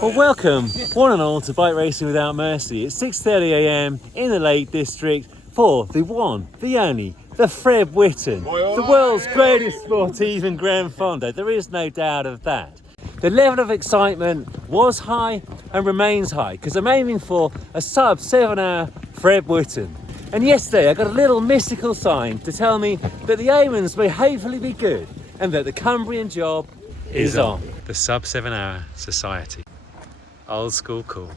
Well, welcome one and all to Bike Racing Without Mercy. It's 6:30 a.m. in the Lake District for the one, the only, the Fred Whitton, the world's greatest sportive in Gran Fondo. There is no doubt of that. The level of excitement was high and remains high because I'm aiming for a sub 7-hour Fred Whitton. And yesterday I got a little mystical sign to tell me that the omens may hopefully be good and that the Cumbrian job is on. The sub 7-hour society. Old school cool.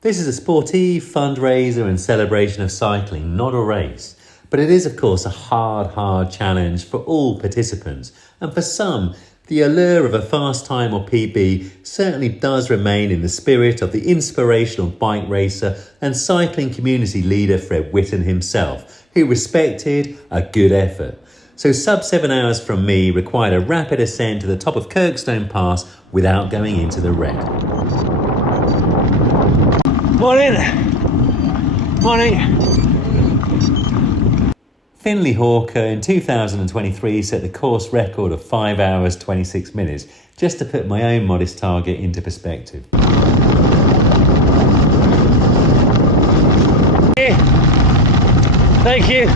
This is a sportive fundraiser and celebration of cycling, not a race. But it is, of course, a hard challenge for all participants. And for some, the allure of a fast time or PB certainly does remain in the spirit of the inspirational bike racer and cycling community leader Fred Whitton himself, who respected a good effort. So sub 7 hours from me required a rapid ascent to the top of Kirkstone Pass without going into the red. Morning! Finley Hawker in 2023 set the course record of 5 hours 26 minutes, just to put my own modest target into perspective. Thank you.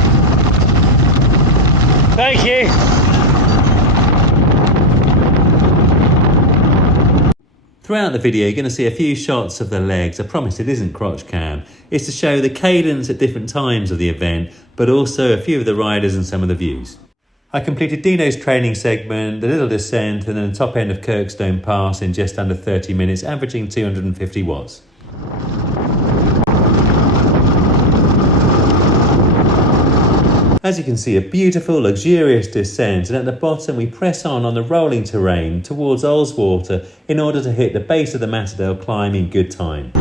Thank you. Throughout the video, you're going to see a few shots of the legs. I promise it isn't crotch cam. It's to show the cadence at different times of the event, but also a few of the riders and some of the views. I completed Dino's training segment, a little descent, and then the top end of Kirkstone Pass in just under 30 minutes, averaging 250 watts. As you can see, a beautiful, luxurious descent, and at the bottom we press on the rolling terrain towards Ullswater in order to hit the base of the Matadale climb in good time.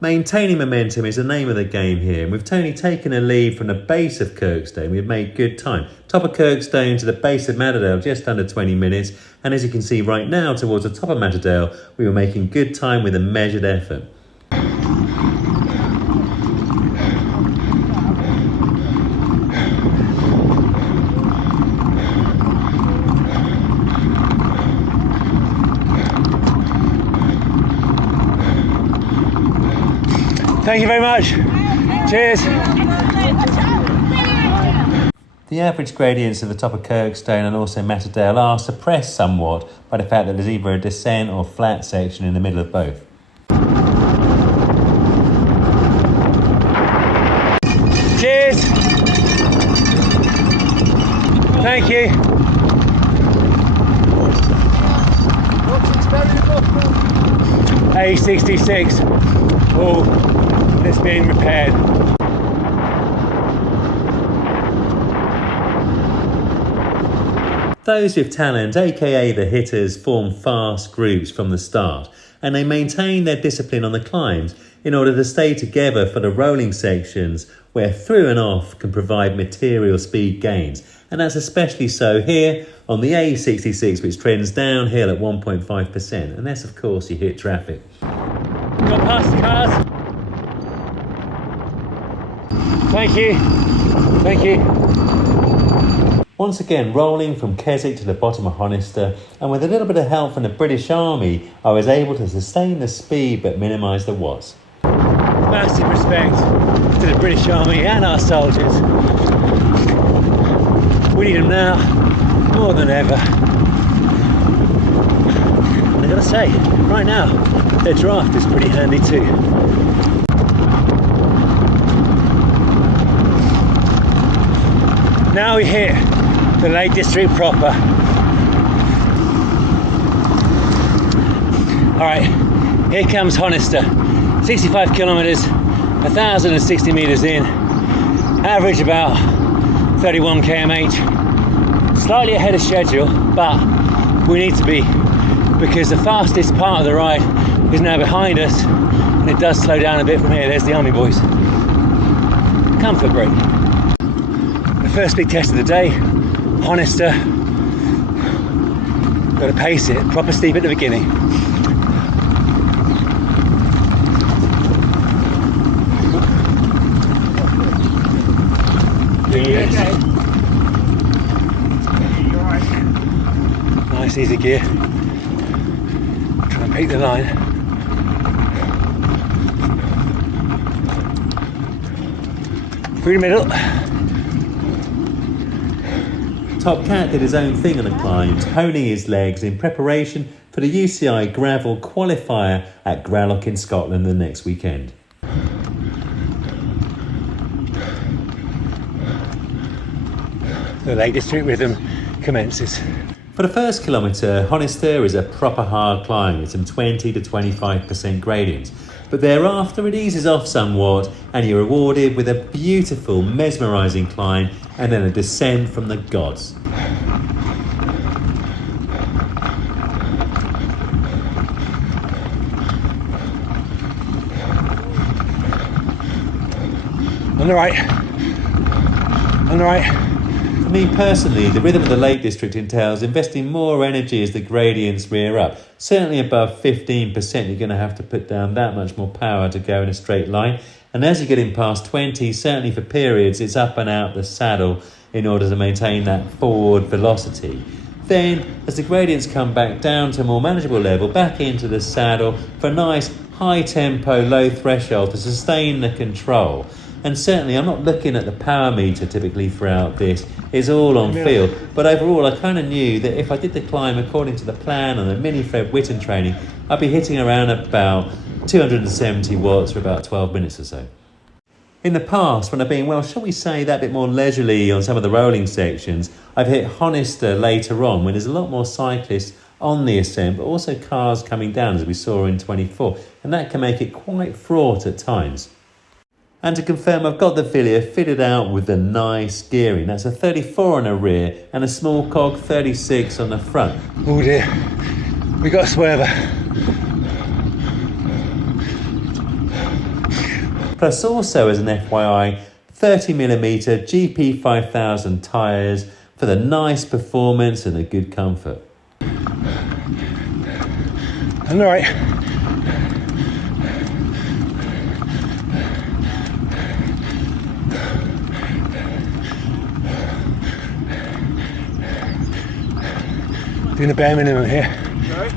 Maintaining momentum is the name of the game here, and we've only taken a lead from the base of Kirkstone. We've made good time. Top of Kirkstone to the base of Matadale, just under 20 minutes. And as you can see right now, towards the top of Matadale, we were making good time with a measured effort. Thank you very much. Cheers. The average gradients at the top of Kirkstone and also Matadale are suppressed somewhat by the fact that there's either a descent or flat section in the middle of both. Cheers. Thank you. A66. Oh. It's being repaired. Those with talent, aka the hitters, form fast groups from the start, and they maintain their discipline on the climbs in order to stay together for the rolling sections where through and off can provide material speed gains. And that's especially so here on the A66, which trends downhill at 1.5%, unless of course you hit traffic. Got past the cars. Thank you. Thank you. Once again, rolling from Keswick to the bottom of Honister, and with a little bit of help from the British Army, I was able to sustain the speed but minimise the watts. Massive respect to the British Army and our soldiers. We need them now, more than ever. And I gotta say, right now, their draft is pretty handy too. Now we hit the Lake District proper. Alright, here comes Honister. 65 kilometres, 1,060 metres in, average about 31 kmh. Slightly ahead of schedule, but we need to be, because the fastest part of the ride is now behind us, and it does slow down a bit from here. There's the Army boys. Comfort break. First big test of the day, Honister. Got to pace it, proper steep at the beginning. Yes. Nice easy gear. Try and peak the line. Through the middle. Top Cat did his own thing on the climb, honing his legs in preparation for the UCI gravel qualifier at Gralloch in Scotland the next weekend. The Lake District rhythm commences. For the first kilometre, Honister is a proper hard climb with some 20 to 25% gradients. But thereafter it eases off somewhat and you're rewarded with a beautiful, mesmerising climb and then a descent from the gods. On the right. On the right. For me personally, the rhythm of the Lake District entails investing more energy as the gradients rear up. Certainly above 15%, you're going to have to put down that much more power to go in a straight line. And as you're getting past 20, certainly for periods, it's up and out the saddle in order to maintain that forward velocity. Then, as the gradients come back down to a more manageable level, back into the saddle for a nice high tempo, low threshold to sustain the control. And certainly I'm not looking at the power meter typically throughout this, it's all on feel. But overall I kind of knew that if I did the climb according to the plan on the mini Fred Whitton training, I'd be hitting around about 270 watts for about 12 minutes or so. In the past, when I've been, well, shall we say that bit more leisurely on some of the rolling sections, I've hit Honister later on when there's a lot more cyclists on the ascent, but also cars coming down as we saw in 24. And that can make it quite fraught at times. And to confirm, I've got the Villiers fitted out with the nice gearing. That's a 34 on the rear and a small cog 36 on the front. Oh dear, we got a swerver. Plus also as an FYI, 30mm GP 5000 tyres for the nice performance and the good comfort. On the right. Doing the bare minimum here. Sorry?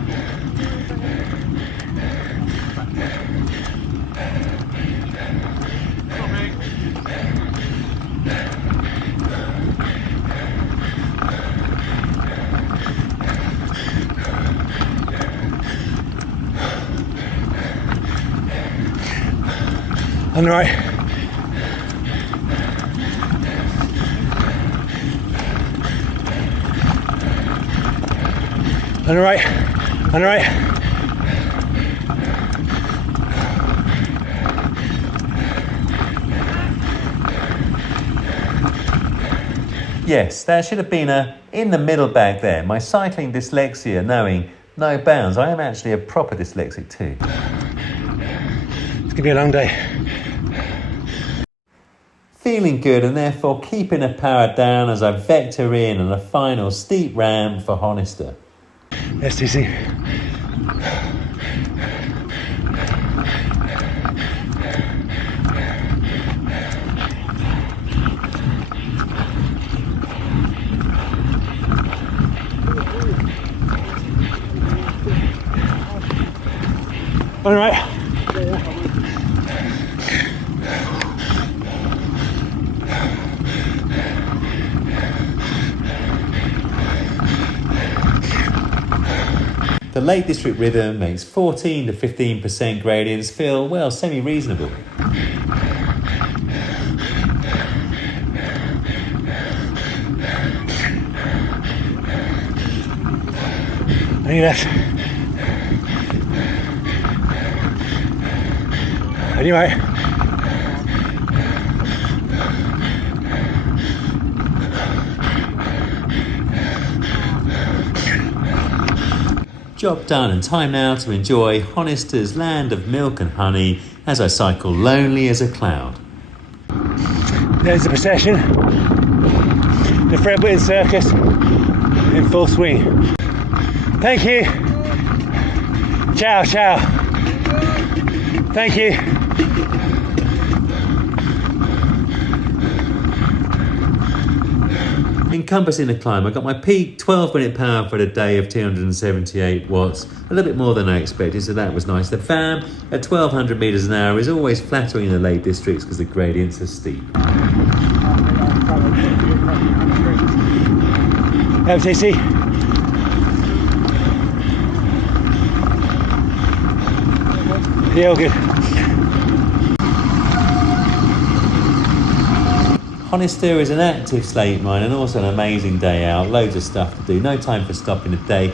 On the right. On the right, on the right. Yes, there should have been a in the middle back there. My cycling dyslexia knowing no bounds. I am actually a proper dyslexic too. It's gonna be a long day. Feeling good and therefore keeping the power down as I vector in on a final steep ramp for Honister. STC. All right. The Lake District rhythm makes 14 to 15% gradients feel, well, semi-reasonable. Any left. Anyway. Job done and time now to enjoy Honister's land of milk and honey as I cycle lonely as a cloud. There's the procession. The Fred Whitton circus in full swing. Thank you. Ciao, ciao. Thank you. Encompassing the climb, I got my peak 12-minute power for the day of 278 watts, a little bit more than I expected, so that was nice. The FAM at 1200 meters an hour is always flattering in the Lake Districts because the gradients are steep. FTC. Yeah, all good. Honister is an active slate mine and also an amazing day out. Loads of stuff to do. No time for stopping a day.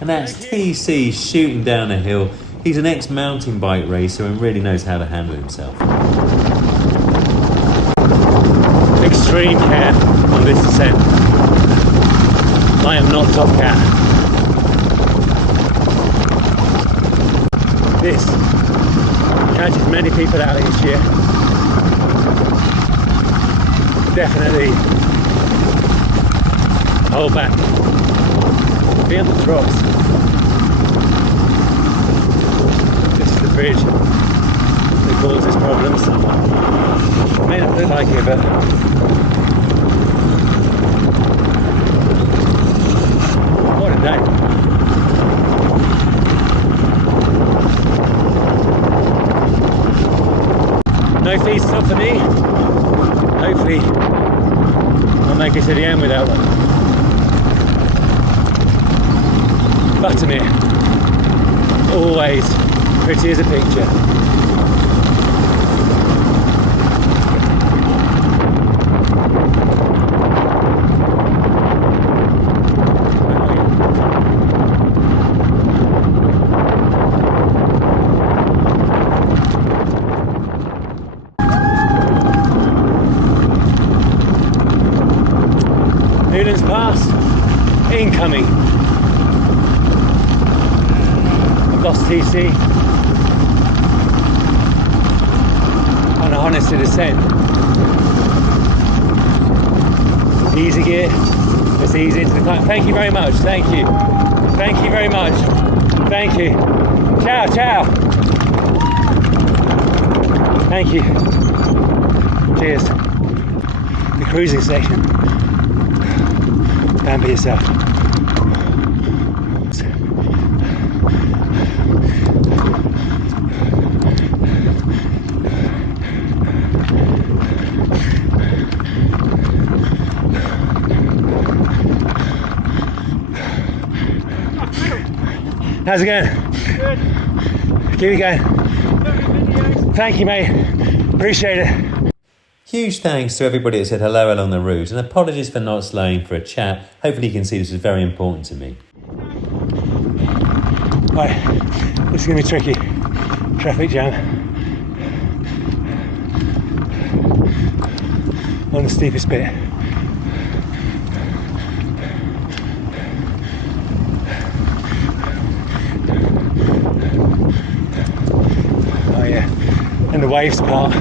And that's TC shooting down a hill. He's an ex-mountain bike racer and really knows how to handle himself. Extreme care on this descent. I am not top cat. This catches many people out each year. Definitely hold back. Beyond the drops. This is the bridge that causes problems. It may not look like it, but what a day. No feed stop for me. Hopefully I'll make it to the end with that one. Buttermere, always pretty as a picture. Newlands Pass, incoming. I've lost TC on a Honister descent. Easy gear, let's ease into the climb. Thank you very much, thank you. Thank you very much, thank you. Ciao, ciao. Thank you. Cheers. The cruising section. Pamper yourself. How's it going? Good. Keep it going. Thank you, mate. Appreciate it. Huge thanks to everybody that said hello along the route, and apologies for not slowing for a chat. Hopefully you can see this is very important to me. Right, this is going to be tricky. Traffic jam. On the steepest bit. Oh yeah, and the waves part.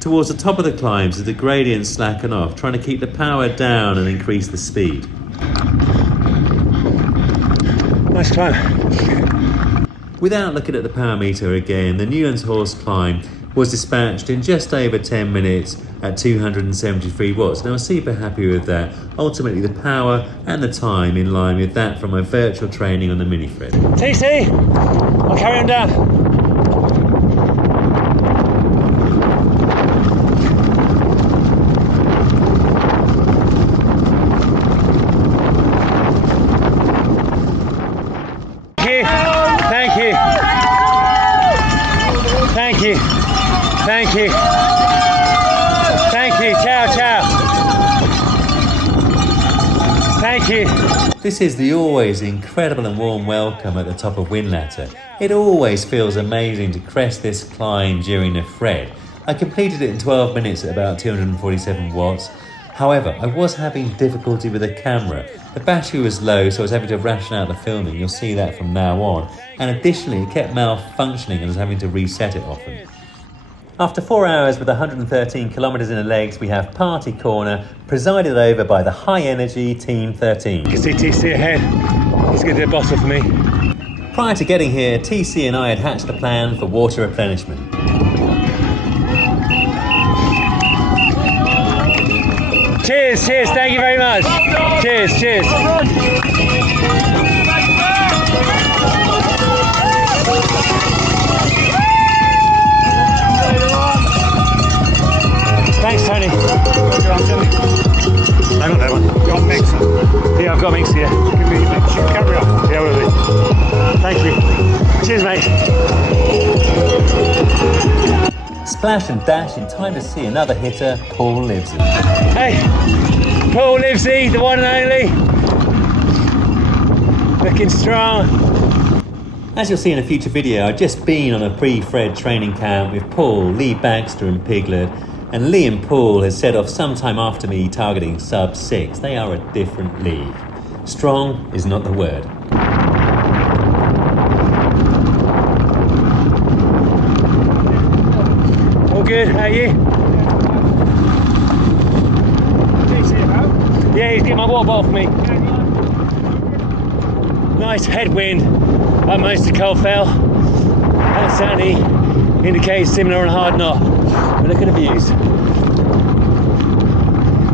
Towards the top of the climbs as the gradients slacken off, trying to keep the power down and increase the speed. Nice climb. Without looking at the power meter again, the Newlands Horse climb was dispatched in just over 10 minutes at 273 watts. Now I'm super happy with that. Ultimately the power and the time in line with that from my virtual training on the Mini Fred. TC, I'll carry him down. Thank you. Thank you. Thank you. Thank you. Ciao, ciao. Thank you. This is the always incredible and warm welcome at the top of Windlatter. It always feels amazing to crest this climb during a Fred. I completed it in 12 minutes at about 247 watts. However, I was having difficulty with the camera. The battery was low, so I was having to ration out the filming. You'll see that from now on. And additionally, it kept malfunctioning and I was having to reset it often. After 4 hours with 113 kilometres in the legs, we have Party Corner, presided over by the high energy Team 13. You can see TC ahead. He's going to do a bottle for me. Prior to getting here, TC and I had hatched a plan for water replenishment. Cheers, cheers, thank you very much. Cheers, cheers. Thanks, Tony. I got that one. You got a mixer? Yeah, I've got a mixer, yeah. Give me a mix. Carry on. Yeah, will do. Thank you. Cheers, mate. Splash and dash in time to see another hitter, Paul Livesey. Hey, Paul Livesey, the one and only. Looking strong. As you'll see in a future video, I've just been on a pre-Fred training camp with Paul, Lee Baxter and Piglet. And Lee and Paul has set off sometime after me targeting sub 6. They are a different league. Strong is not the word. All good, how are you? Yeah, he's getting my water bottle for me. Nice headwind up most of Coalfell. That certainly indicates similar on Hard Knot. But look at the views.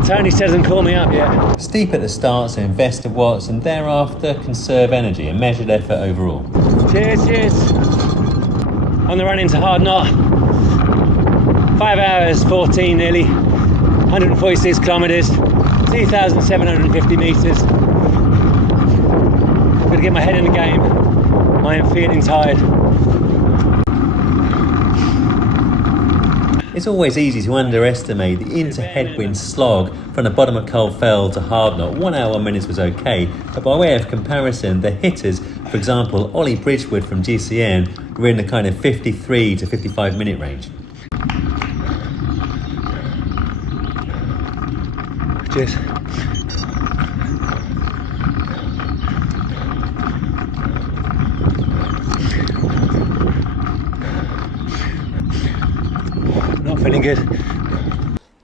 Tony still hasn't called me up yet. Steep at the start, so invest in watts, and thereafter conserve energy and measured effort overall. Cheers, cheers. On the run into Hard Knot. 5 hours, 14 nearly. 146 kilometres, 2,750 metres. Got to get my head in the game. I am feeling tired. It's always easy to underestimate the inter-headwind slog from the bottom of Coalfell to Hard Knot. 1 hour, 1 minute was okay, but by way of comparison, the hitters, for example, Ollie Bridgewood from GCN, were in the kind of 53 to 55 minute range. Cheers. Not feeling good.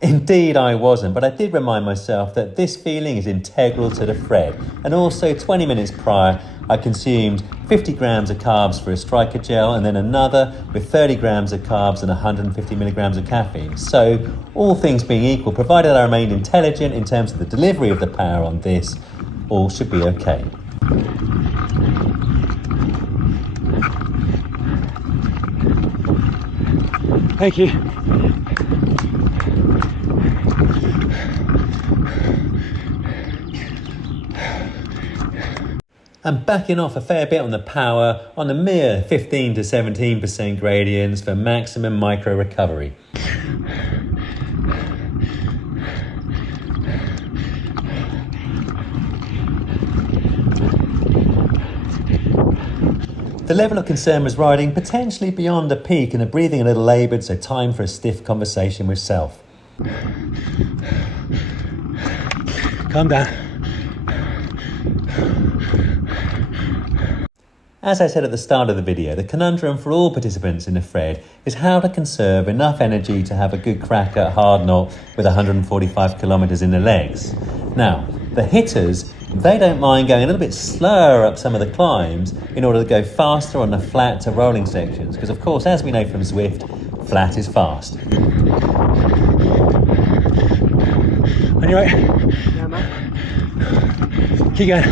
Indeed I wasn't, but I did remind myself that this feeling is integral to the Fred. And also 20 minutes prior, I consumed 50 grams of carbs for a striker gel and then another with 30 grams of carbs and 150 milligrams of caffeine. So all things being equal, provided I remained intelligent in terms of the delivery of the power on this, all should be okay. Thank you. I'm backing off a fair bit on the power on a mere 15 to 17% gradients for maximum micro recovery. The level of concern was riding potentially beyond the peak and the breathing a little laboured, so time for a stiff conversation with self. Calm down. As I said at the start of the video, the conundrum for all participants in the Fred is how to conserve enough energy to have a good crack at Hard Knot with 145 kilometres in the legs. Now, the hitters, they don't mind going a little bit slower up some of the climbs in order to go faster on the flat to rolling sections, because of course, as we know from Zwift, flat is fast. Anyway, yeah, mate. Keep going.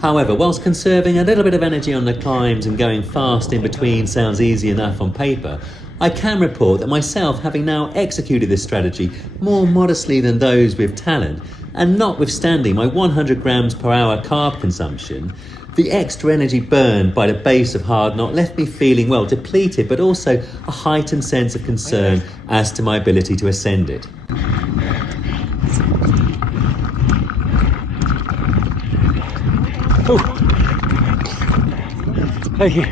However, whilst conserving a little bit of energy on the climbs and going fast in between sounds easy enough on paper, I can report that myself, having now executed this strategy more modestly than those with talent, and notwithstanding my 100 grams per hour carb consumption, the extra energy burned by the base of Hard Knot left me feeling, well, depleted, but also a heightened sense of concern as to my ability to ascend it. Oh. Thank you.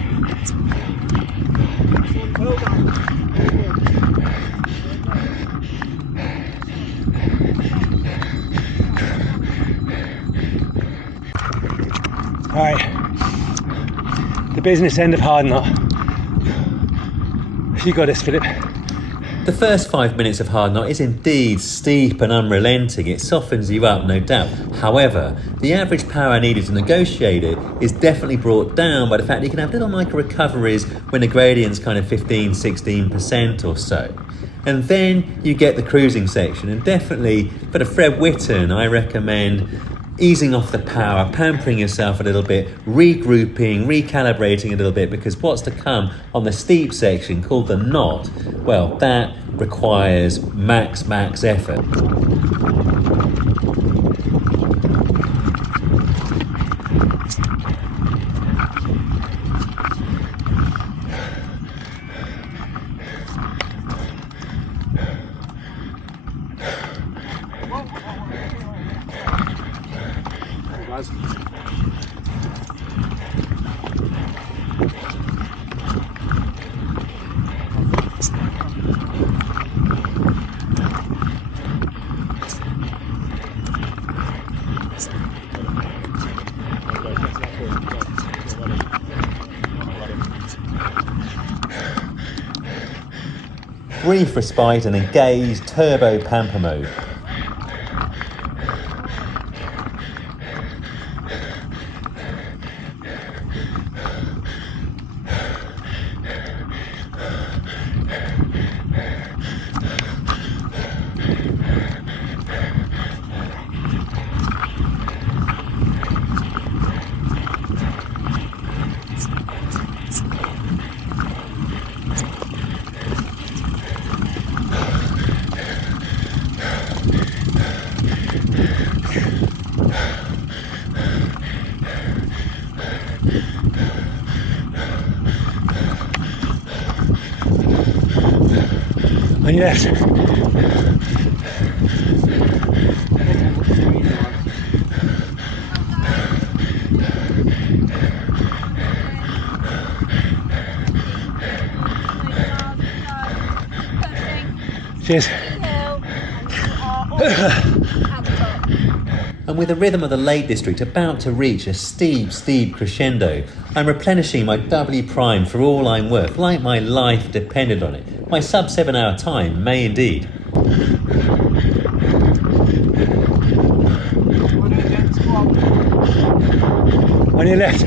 All right, the business end of Hard Knot. You got this, Philip. The first 5 minutes of Hard Knot is indeed steep and unrelenting. It softens you up, no doubt. However, the average power needed to negotiate it is definitely brought down by the fact that you can have little micro recoveries when the gradient's kind of 15-16% or so. And then you get the cruising section, and definitely for the Fred Whitton, I recommend easing off the power, pampering yourself a little bit, regrouping, recalibrating a little bit, because what's to come on the steep section called the knot, well, that requires max effort. Brief respite and engage turbo pamper mode. On your left. Cheers. And with the rhythm of the Lake District about to reach a steep crescendo, I'm replenishing my doubly primed for all I'm worth, like my life depended on it. My sub 7 hour time may indeed. On your left.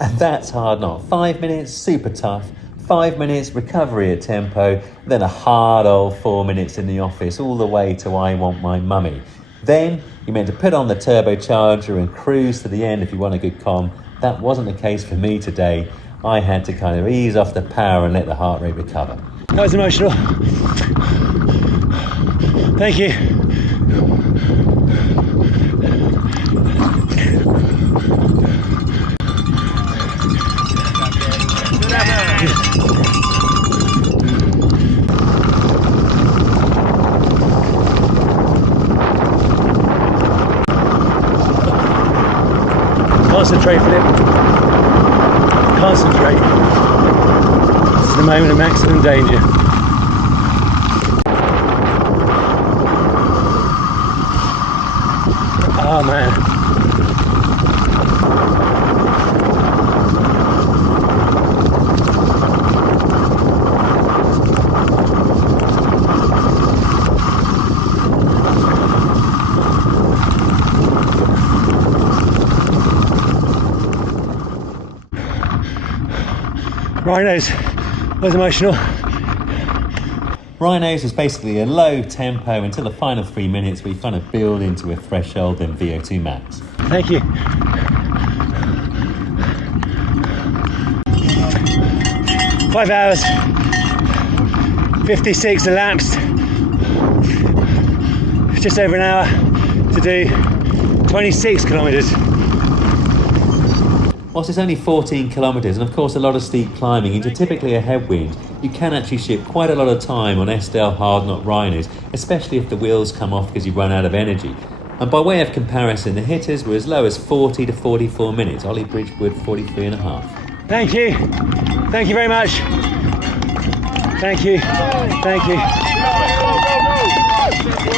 And that's Hard Knot. 5 minutes, super tough. 5 minutes recovery at tempo, then a hard old 4 minutes in the office, all the way to I Want My Mummy. Then you're meant to put on the turbocharger and cruise to the end if you want a good comm. That wasn't the case for me today. I had to kind of ease off the power and let the heart rate recover. That was emotional. Thank you. Concentrate, Philip. Concentrate. This is the moment of maximum danger. Oh man. Rhinos was emotional. Rhinos is basically a low tempo until the final 3 minutes where you kind of build into a threshold and VO2 max. Thank you. 5 hours, 56 elapsed. Just over an hour to do 26 kilometres. Whilst it's only 14 kilometres and of course a lot of steep climbing into typically a headwind, you can actually ship quite a lot of time on Estelle hard knot Rhinos, especially if the wheels come off because you run out of energy. And by way of comparison, the hitters were as low as 40 to 44 minutes. Ollie Bridgewood 43 and a half. Thank you. Thank you very much. Thank you. Thank you.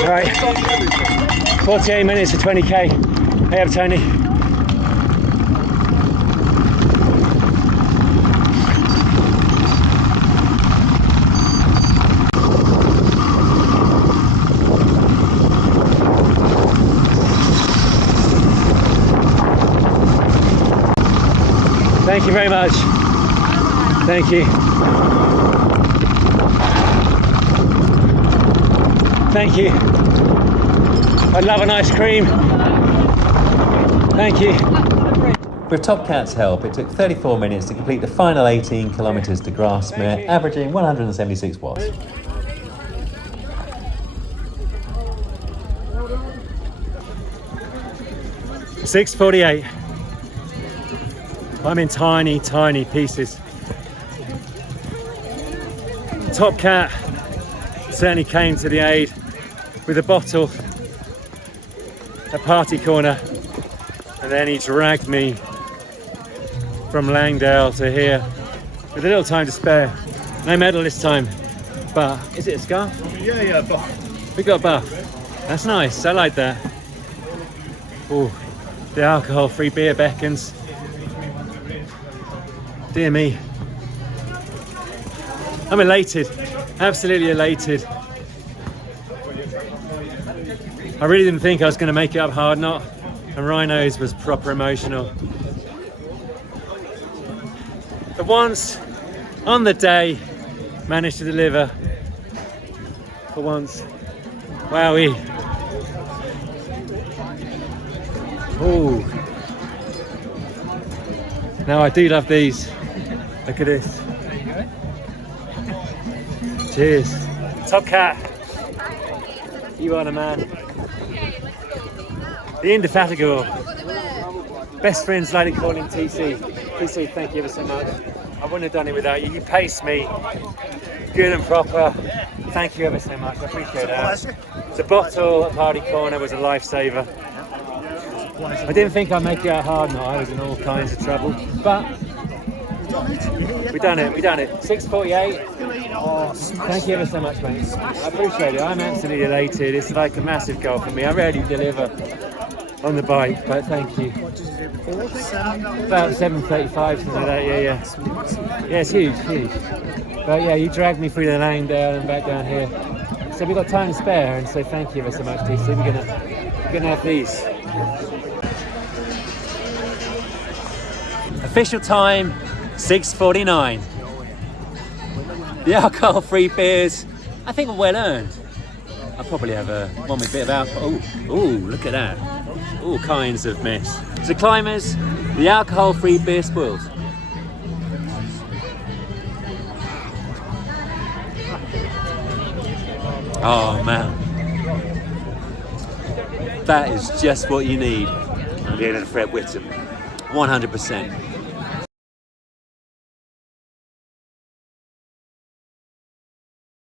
All right. 48 minutes to 20k. Hey up, Tony. Thank you very much. Thank you. Thank you. I'd love an ice cream. Thank you. With Top Cat's help, it took 34 minutes to complete the final 18 kilometres to Grasmere, averaging 176 watts. $6:48. I'm in tiny, tiny pieces. Top Cat certainly came to the aid with a bottle, a party corner, and then he dragged me from Langdale to here with a little time to spare. No medal this time, but is it a scarf? Yeah, buff. We got a buff. That's nice, I like that. Oh, the alcohol-free beer beckons. Dear me. I'm elated, absolutely elated. I really didn't think I was going to make it up hard knot, and Rhinos was proper emotional. But once, on the day, managed to deliver. For once. Wowee. Oh. Now I do love these. Look at this. Cheers. Top Cat. You are the man. The indefatigable. Best friends like to call him TC. TC, thank you ever so much. I wouldn't have done it without you. You paced me good and proper. Thank you ever so much. I appreciate that. The bottle at Party Corner was a lifesaver. I didn't think I'd make it out hard knot. I was in all kinds of trouble. But we done it. 6:48. Oh, thank you ever so much, mate. I appreciate it. I'm absolutely elated. It's like a massive goal for me. I rarely deliver on the bike, but thank you. About 7:35, something like that. Yeah. Yeah, it's huge. But yeah, you dragged me through the Langdale and back down here. So we've got time to spare, and so thank you ever so much, DC. We're gonna have these. Official time, 6:49. The alcohol-free beers, I think, were well earned. I'll probably have one with a bit of alcohol. Oh, look at that. All kinds of mess. So climbers, the alcohol-free beer spoils. Oh man. That is just what you need. I'm getting a Fred Whitton. 100%.